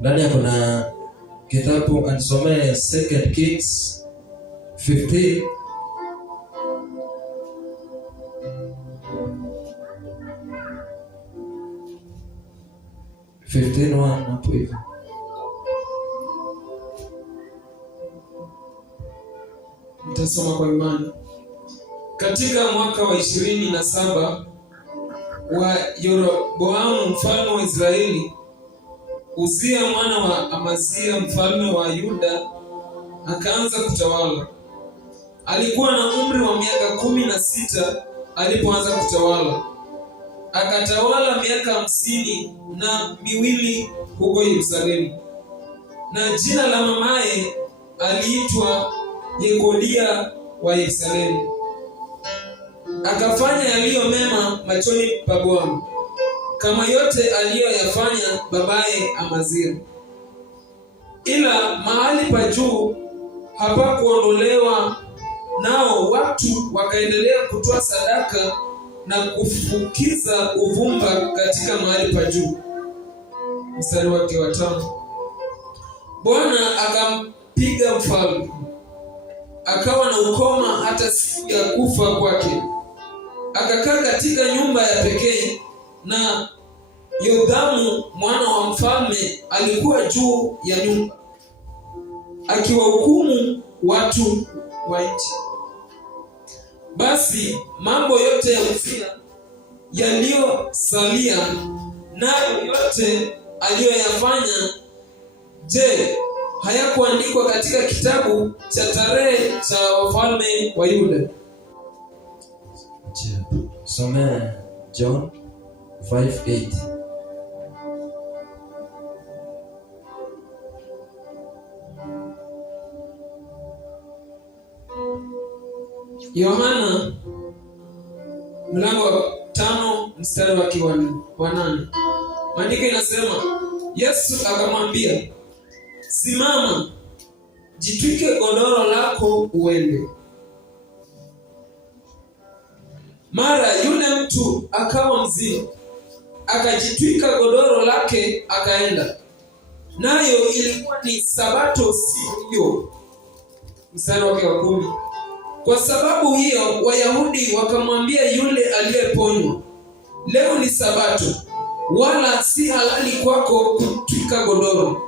Ndani ya kuna kitabu anisomee 2 Kings 15 15:1 hapo hivi. Nitasoma kwa imani. Katika mwaka wa 27 wa Yeroboamu mfalme wa Israeli, Uzia mwana wa Amazia mfalme wa Yuda akaanza kutawala. Alikuwa na umri wa miaka 16 alipoanza kutawala. Akatawala miaka 52 huko Yerusalemu. Na jina la mamaye aliitwa Yekolia wa Yerusalemu. Akafanya yaliyo mema machoni pa Bwana, kama yote aliyoyafanya babaye Amazia. Ila mahali pa juu hapakuondolewa, nao watu wakaendelea kutoa sadaka na kufukiza uvumba katika mahali pa juu. Mstari wake wa 5. Bwana akampiga mfalme, akawa na ukoma hata siku ya kufa kwake. Akakaa katika nyumba ya pekee, na Yothamu mwana wa mfalme alikuwa juu ya nyumba, akiwahukumu watu wa nchi. Basi mambo yote ya Uzia yaliyosalia, nayo yote aliyoyafanya, je, hayakuandikwa katika kitabu cha tarehe cha wafalme wa Yuda? Somea John 5:8. Yohana mlango wa 5 mstari wake wa 8. Maandiko inasema, Yesu akamwambia, simama, jitwike godoro lako uende. Mara yule mtu akawa mzima, akajitwika godoro lake akaenda. Nayo ilikuwa ni Sabato siku hiyo. Mstari wake wa 10. Kwa sababu hiyo Wayahudi wakamwambia yule aliyeponywa, leo ni Sabato, wala si halali kwako kutwika godoro.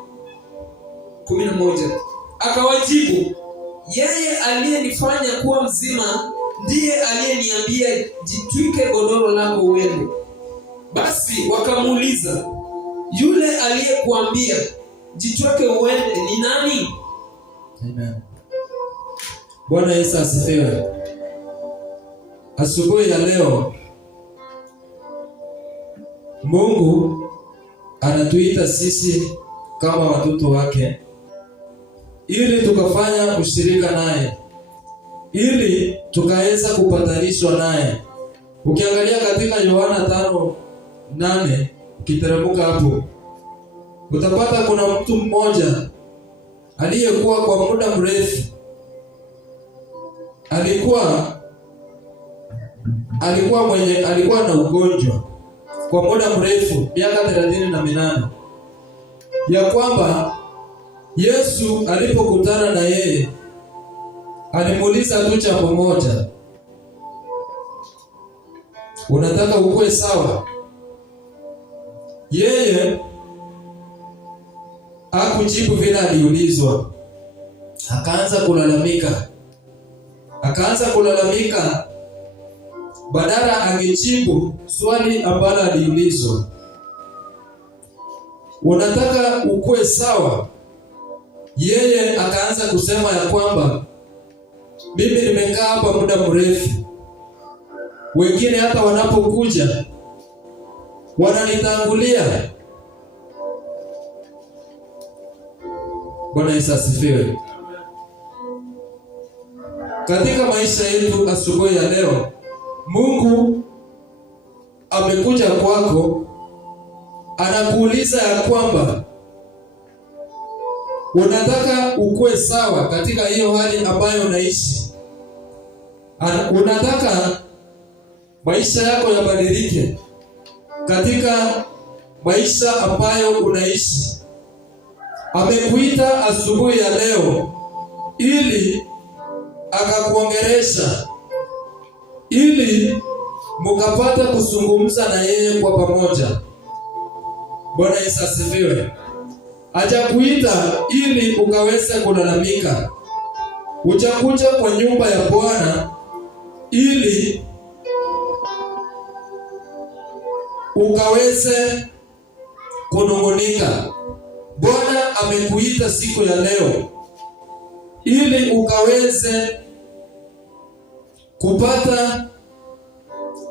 11. Akawajibu, yeye aliyenifanya kuwa mzima ndiye aliyeniambia, jitwike godoro lako uende. Basi wakamuuliza, yule aliyekuambia jitwike uende ni nani? Amen. Bwana Yesu asifiwe. Asubuhi ya leo Mungu anatuita sisi kama watoto wake ili tukafanya ushirika naye, ili tukaweza kupatanishwa naye. Ukiangalia katika Yohana 5:8 ukiteremka hapo, utapata kuna mtu mmoja aliyekuwa kwa muda mrefu alikuwa na ugonjwa kwa muda mrefu, miaka 38, ya kwamba Yesu alipokutana na yeye alimuuliza tu jambo moja, unataka ukue sawa? Yeye hakujibu vile aliulizwa, akaanza kulalamika badala angejibu swali ambalo aliulizwa, unataka ukue sawa? Yeye akaanza kusema ya kwamba mimi nimekaa hapa muda mrefu, wengine hata wanapokuja wananitangulia. Bwana Yesu asifiwe. Katika maisha yetu asubuhi ya leo, Mungu amekuja kwako, anakuuliza ya kwamba unataka ukue sawa katika hiyo hali ambayo unaishi. Unataka maisha yako yabadilike katika maisha ambayo unaishi. amekuita asubuhi ya leo ili akakuongelesha, ili mukapata kuzungumza na yeye kwa pamoja. Bwana Yesu asifiwe. Hajakuita ili ukaweze kulalamika. Hujakuja kwa nyumba ya Bwana ili ukaweze kunung'unika. Bwana amekuita siku ya leo ili ukaweze kupata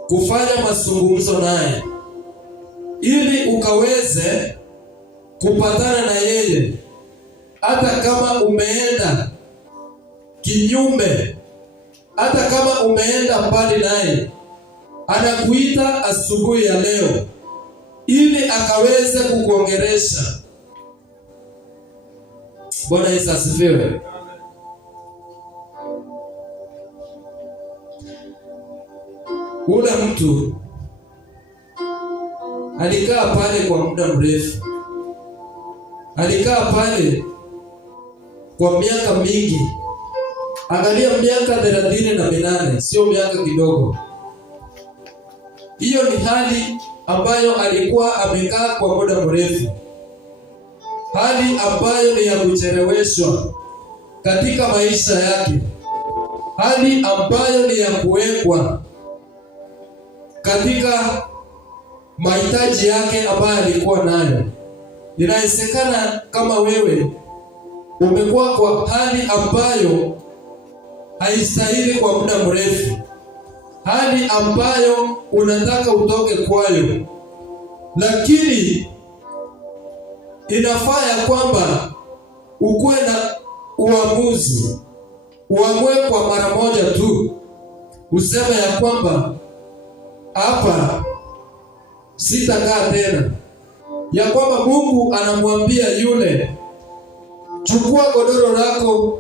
kufanya mazungumzo naye, ili ukaweze kupatana na yeye. Hata kama umeenda kinyume, hata kama umeenda mbali naye, anakuita asubuhi ya leo ili akaweze kukuongelesha. Bwana Yesu asifiwe. Ule mtu alikaa pale kwa muda mrefu, alikaa pale kwa miaka mingi. Angalia, miaka 38, sio miaka kidogo. Hiyo ni hali ambayo alikuwa amekaa kwa muda mrefu, hali ambayo ni ya kucheleweshwa katika maisha yake, hali ambayo ni ya kuwekwa katika mahitaji yake ambayo alikuwa nayo. Inawezekana kama wewe umekuwa kwa hali ambayo haistahili kwa muda mrefu, hali ambayo unataka utoke kwayo, lakini inafaa ya kwamba ukuwe na uamuzi, uamue kwa mara moja tu, useme ya kwamba hapa sitakaa tena. Ya kwamba Mungu anamwambia yule, chukua godoro lako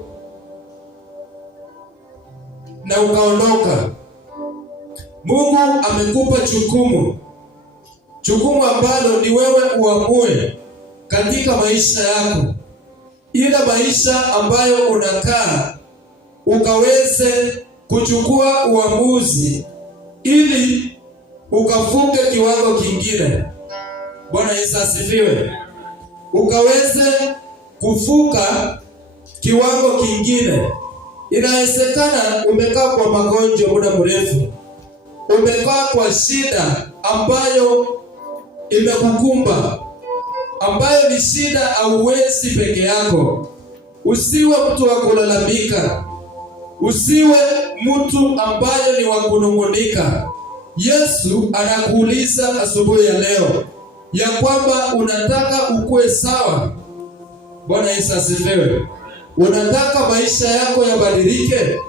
na ukaondoka. Mungu amekupa jukumu ambalo ni wewe uamue katika maisha yako, ile maisha ambayo unakaa, ukaweze kuchukua uamuzi ili ukavuke kiwango kingine. Bwana Yesu asifiwe. Ukaweze kuvuka kiwango kingine. Inawezekana umekaa kwa magonjwa muda mrefu, umekaa kwa shida ambayo imekukumba, ambayo ni shida hauwezi peke yako. Usiwe mtu wa kulalamika, usiwe mtu ambaye ni wa kunung'unika. Yesu anakuuliza asubuhi ya leo ya kwamba unataka ukue sawa. Bwana Yesu asifiwe. Unataka maisha yako yabadilike?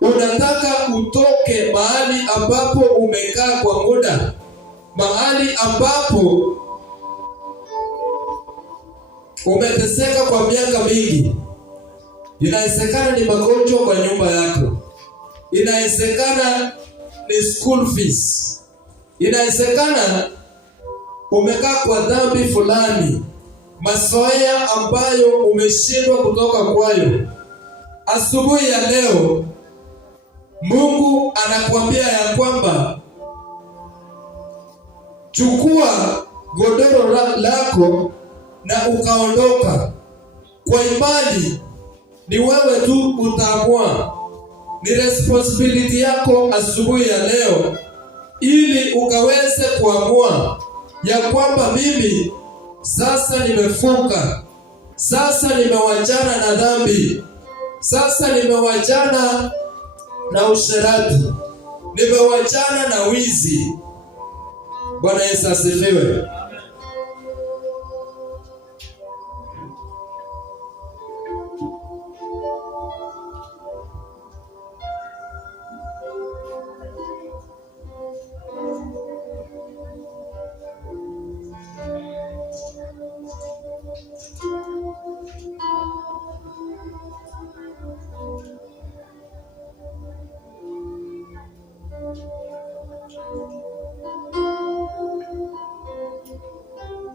Unataka utoke mahali ambapo umekaa kwa muda, mahali ambapo umeteseka kwa miaka mingi? Inawezekana ni magonjwa kwa nyumba yako, inawezekana ni school fees, inawezekana umekaa kwa dhambi fulani, mazoea ambayo umeshindwa kutoka kwayo. Asubuhi ya leo Mungu anakuambia ya kwamba chukua godoro lako na ukaondoka. Kwa imani ni wewe tu utaamua. Ni responsibility yako asubuhi ya leo, ili ukaweze kuamua ya kwamba mimi sasa nimefunga, sasa nimewachana na dhambi, sasa nimewachana na usherati, nimewachana na wizi. Bwana Yesu asifiwe.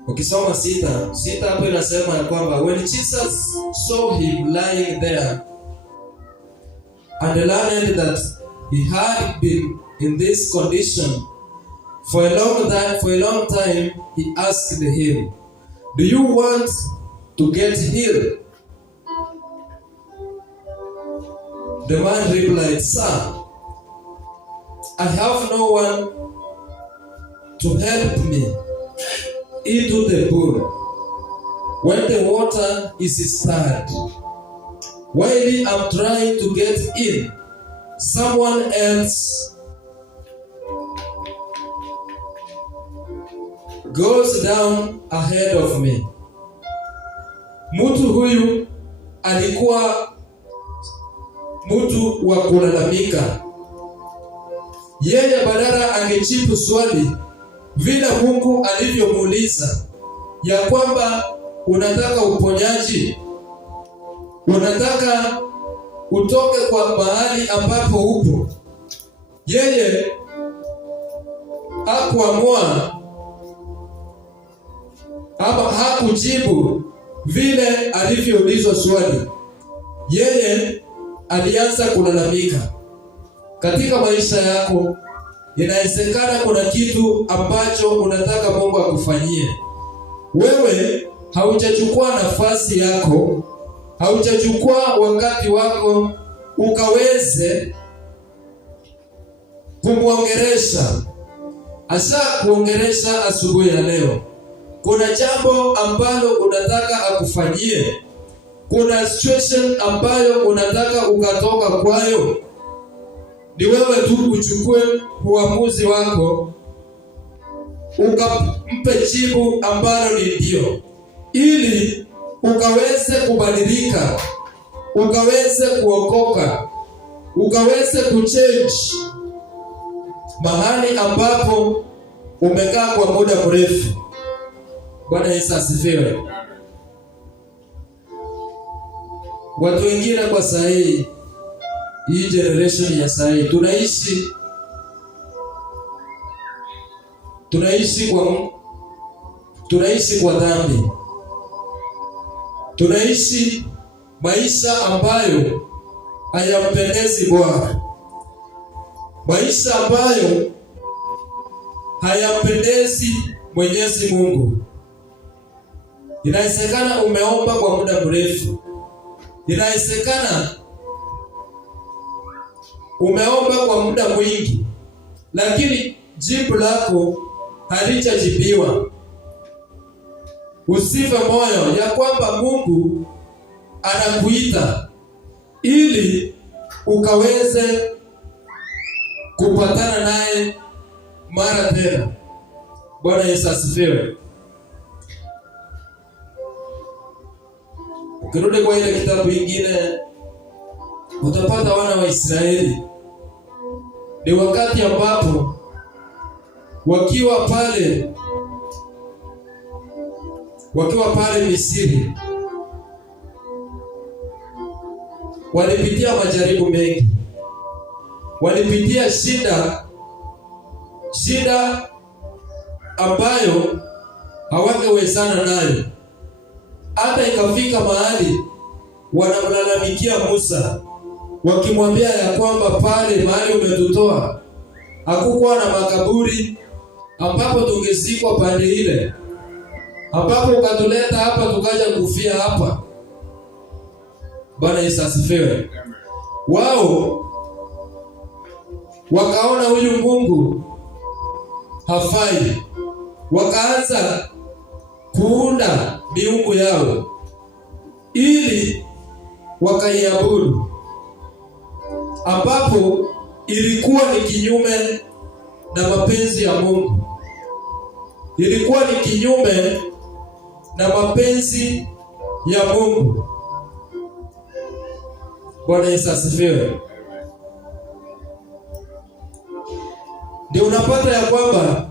Ukisoma 6 hapo inasema ya kwamba when Jesus saw him lying there and learned that he had been in this condition for a long time, he asked him, "Do you want to get healed?" The man replied, "Sir, I have no one to help me into the pool when the water is stirred. While I'm trying to get in, someone else goes down ahead of me." Mtu huyu alikuwa mtu wa kulalamika. Yeye badala angejibu swali vile Mungu alivyomuuliza ya kwamba unataka uponyaji, unataka utoke kwa mahali ambapo upo, yeye hakuamua ama hakujibu vile alivyoulizwa swali. Yeye alianza kulalamika. Katika maisha yako inawezekana kuna kitu ambacho unataka Mungu akufanyie. Wewe haujachukua nafasi yako, haujachukua wakati wako ukaweze kumwongeresha. Asa kuongeresha asubuhi ya leo. Kuna jambo ambalo unataka akufanyie. Kuna situation ambayo unataka ukatoka kwayo. Ni wewe tu uchukue uamuzi wako, ukampe jibu ambalo ni ndio, ili ukaweze kubadilika, ukaweze kuokoka, ukaweze kuchange mahali ambapo umekaa kwa muda mrefu. Bwana Yesu asifiwe. Watu wengine kwa hii generation ya sasa tunaishi kwa dhambi. Tunaishi maisha ambayo hayampendezi Bwana. Maisha ambayo hayampendezi Mwenyezi Mungu. Inawezekana umeomba kwa muda mrefu. Inawezekana umeomba kwa muda mwingi, lakini jibu lako halijajibiwa. Usife moyo ya kwamba Mungu anakuita ili ukaweze kupatana naye mara tena. Bwana Yesu asifiwe. Ukirudi kwa ile kitabu kingine utapata wana wa Israeli. Ni wakati ambapo wakiwa pale Misri walipitia majaribu mengi. Walipitia shida ambayo hawangewezana nayo. Hata ikafika mahali wanamlalamikia Musa, wakimwambia ya kwamba pale mahali umetutoa hakukuwa na makaburi ambapo tungezikwa pande ile, ambapo ukatuleta hapa tukaja kufia hapa. Bwana Yesu asifiwe. Wao wakaona huyu Mungu hafai, wakaanza kuunda miungu yao ili wakaiabudu, ambapo ilikuwa ni kinyume na mapenzi ya Mungu. Ilikuwa ni kinyume na mapenzi ya Mungu. Bwana Yesu asifiwe. Ndio unapata ya kwamba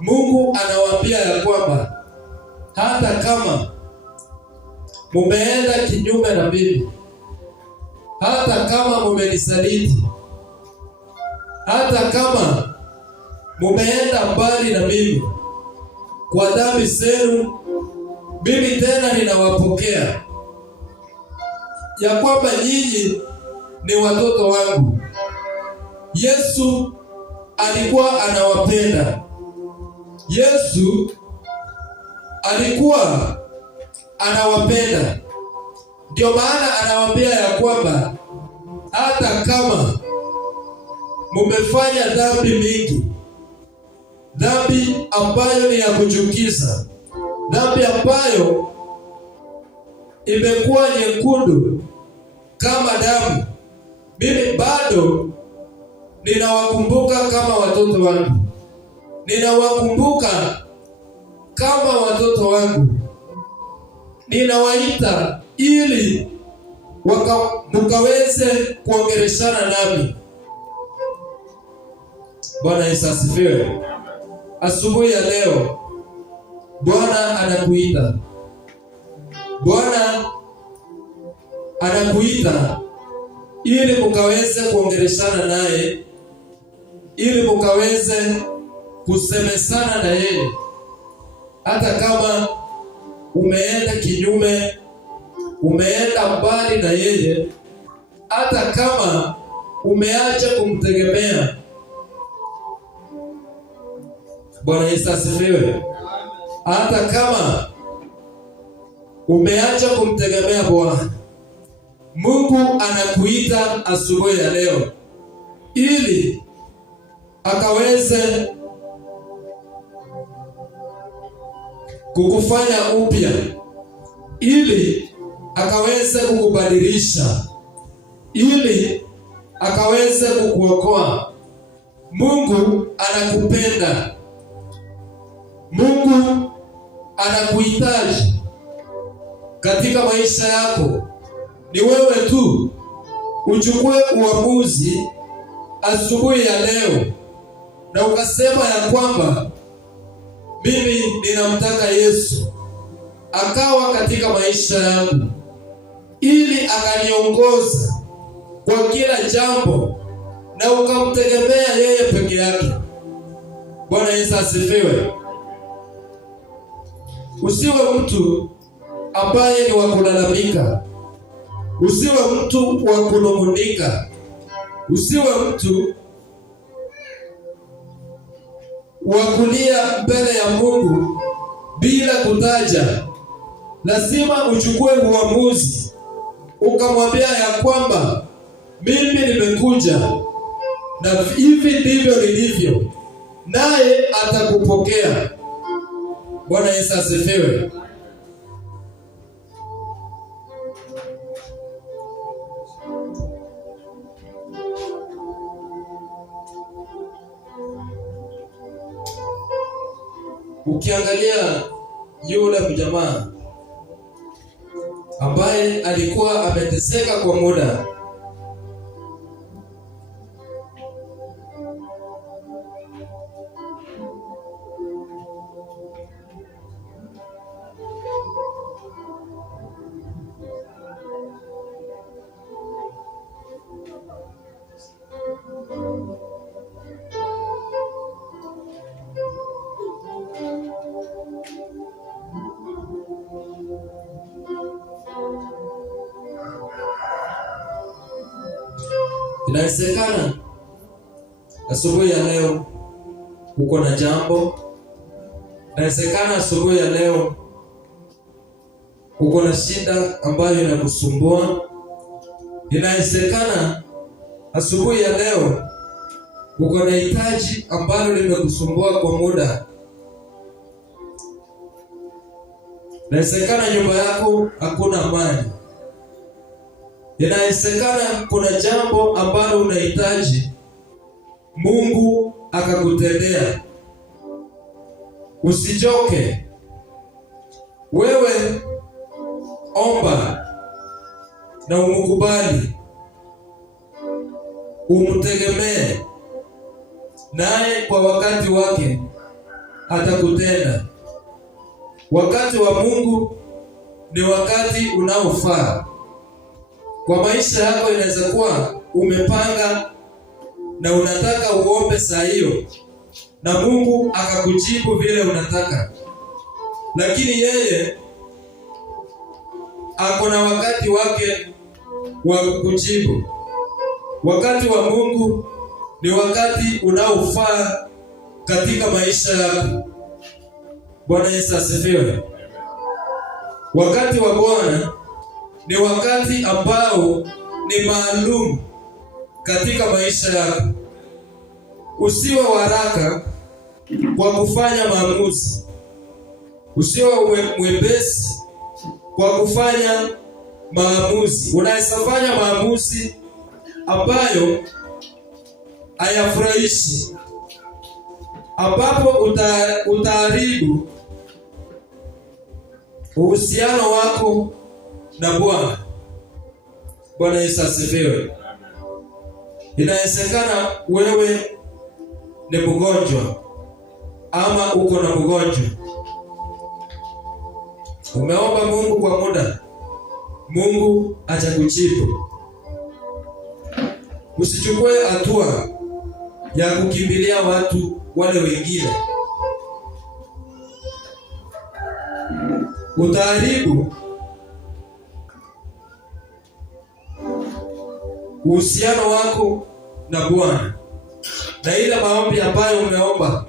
Mungu anawaambia ya kwamba hata kama mumeenda kinyume na mimi, hata kama mumenisaliti, hata kama mumeenda mbali na mimi, kwa dhambi zenu, mimi tena ninawapokea, ya kwamba nyinyi ni watoto wangu. Yesu alikuwa anawapenda. Yesu alikuwa anawapenda. Ndio maana anawaambia ya kwamba hata kama mumefanya dhambi mingi, dhambi ambayo ni ya kuchukiza, dhambi ambayo imekuwa nyekundu kama damu, mimi bado ninawakumbuka kama watoto wangu. Ninawakumbuka kama watoto wangu. Ninawaita ili mukaweze kuongeleshana nami. Bwana Yesu asifiwe. Asubuhi ya leo Bwana anakuita. Bwana anakuita ili mukaweze kuongeleshana naye, ili mukaweze kusemesana na yeye. Hata kama umeenda kinyume, umeenda mbali na yeye, hata kama umeacha kumtegemea. Bwana Yesu asifiwe. Hata kama umeacha kumtegemea Bwana, Mungu anakuita asubuhi ya leo ili akaweze kukufanya upya, ili akaweze kukubadilisha, ili akaweze kukuokoa. Mungu anakupenda. Mungu anakuhitaji katika maisha yako. Ni wewe tu uchukue uamuzi asubuhi ya leo na ukasema ya kwamba mimi ninamtaka Yesu akawa katika maisha yangu, ili akaniongoza kwa kila jambo, na ukamtegemea yeye peke yake. Bwana Yesu asifiwe. Usiwe mtu ambaye ni wa kulalamika. Usiwe mtu wa kunung'unika. Usiwe mtu wa kulia mbele ya Mungu bila kutaja. Lazima uchukue uamuzi, ukamwambia ya kwamba mimi nimekuja na hivi ndivyo nilivyo, naye atakupokea. Bwana Yesu asifiwe. Ukiangalia yule mjamaa ambaye alikuwa ameteseka kwa muda, inawezekana asubuhi ya leo uko na jambo. Inawezekana asubuhi ya leo uko na shida ambayo inakusumbua. Inawezekana asubuhi ya leo uko na hitaji ambalo limekusumbua kwa muda. Inawezekana nyumba yako hakuna amani. Inawezekana kuna jambo ambalo unahitaji Mungu akakutendea. Usichoke. Wewe omba na umkubali, umtegemee, naye kwa wakati wake atakutenda. Wakati wa Mungu ni wakati unaofaa. Kwa maisha yako inaweza kuwa umepanga na unataka uombe saa hiyo na Mungu akakujibu vile unataka. lakini yeye ako na wakati wake wa kujibu. Wakati wa Mungu ni wakati unaofaa katika maisha yako. Bwana Yesu asifiwe. Wakati wa Bwana ni wakati ambao ni maalum katika maisha yako. Usiwe haraka kwa kufanya maamuzi. Usiwe mwepesi kwa kufanya maamuzi. Unaweza fanya maamuzi ambayo hayafurahishi, ambapo utaharibu uhusiano wako na Bwana. Bwana Yesu asifiwe. Inawezekana wewe ni mgonjwa ama uko na mgonjwa. Umeomba Mungu kwa muda, Mungu atakujibu. Usichukue hatua ya kukimbilia watu wale wengine. Utaharibu uhusiano wako na Bwana, na ile maombi ambayo umeomba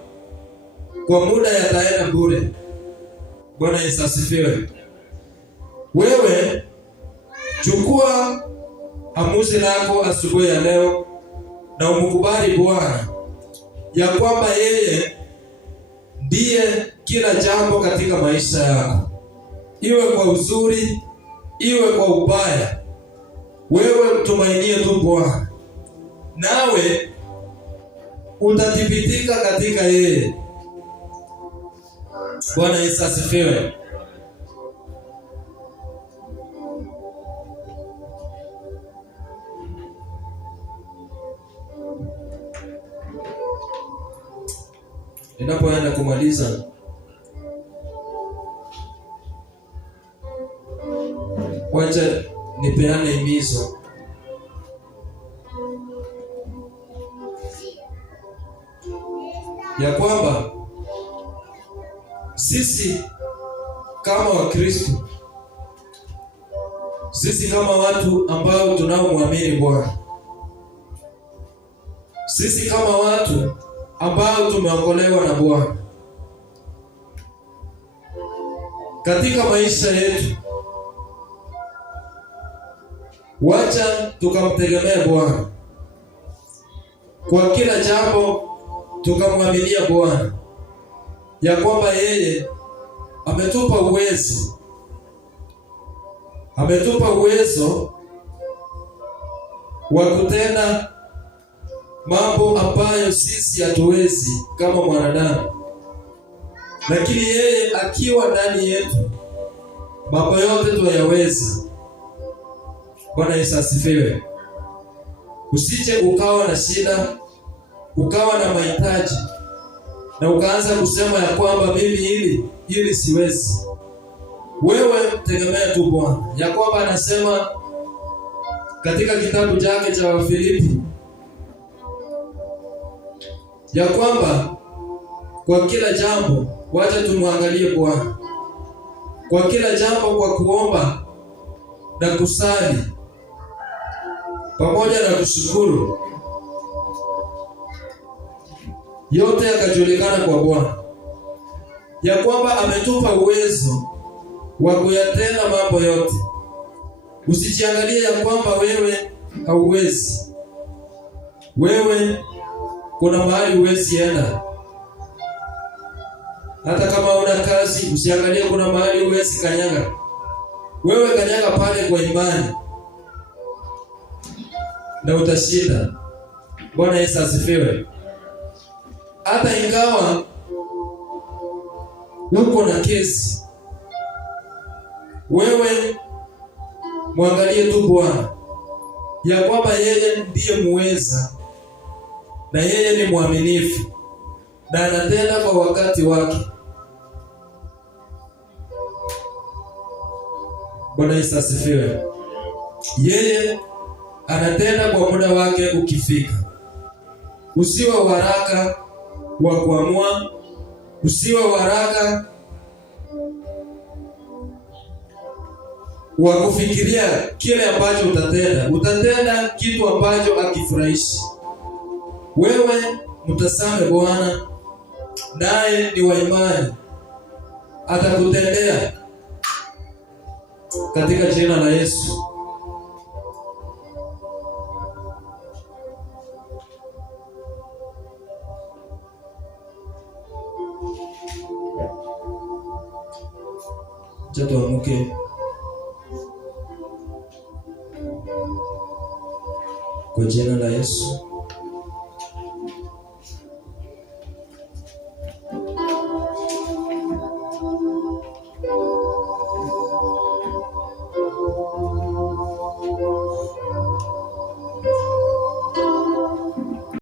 kwa muda yataenda bure. Bwana Yesu asifiwe. Wewe chukua amuzi lako asubuhi ya leo na umkubali Bwana ya kwamba yeye ndiye kila jambo katika maisha yako, iwe kwa uzuri, iwe kwa ubaya. Wewe mtumainie tu Bwana, nawe utathibitika katika yeye. Bwana Yesu asifiwe. Ninapoenda kumaliza, wacha nipeane himizo ya kwamba sisi kama Wakristo, sisi kama watu ambao tunaomwamini Bwana, sisi kama watu ambao tumeokolewa na Bwana, katika maisha yetu wacha tukamtegemea Bwana kwa kila jambo, tukamwaminia Bwana ya kwamba yeye ametupa uwezo wa kutenda mambo ambayo sisi hatuwezi kama mwanadamu, lakini yeye akiwa ndani yetu mambo yote tuyaweza. Bwana Yesu asifiwe. Usije ukawa na shida, ukawa na mahitaji na ukaanza kusema ya kwamba mimi hili siwezi. Wewe tegemea tu Bwana, ya kwamba anasema katika kitabu chake cha Wafilipi ya kwamba kwa kila jambo wacha tumwangalie Bwana, kwa kila jambo kwa kuomba na kusali pamoja na kushukuru, yote yakajulikana kwa Bwana, ya kwamba ametupa uwezo wa kuyatenda mambo yote. Usijiangalie ya kwamba wewe hauwezi. Wewe kuna mahali huwezi enda. Hata kama una kazi, usiangalie kuna mahali huwezi kanyaga. Wewe kanyaga pale kwa imani na utashinda. Bwana Yesu asifiwe. Hata ingawa uko na kesi, wewe mwangalie tu Bwana ya kwamba yeye ndiye muweza na yeye ni mwaminifu na anatenda kwa wakati wake. Bwana Yesu asifiwe. Yeye anatenda kwa muda wake ukifika. Usiwe haraka wa kuamua, usiwe haraka wa kufikiria kile ambacho utatenda. Utatenda kitu ambacho akifurahishi. Wewe mtazame Bwana, naye ni wa imani, atakutendea katika jina la Yesu. Tuamke kwa jina la Yesu.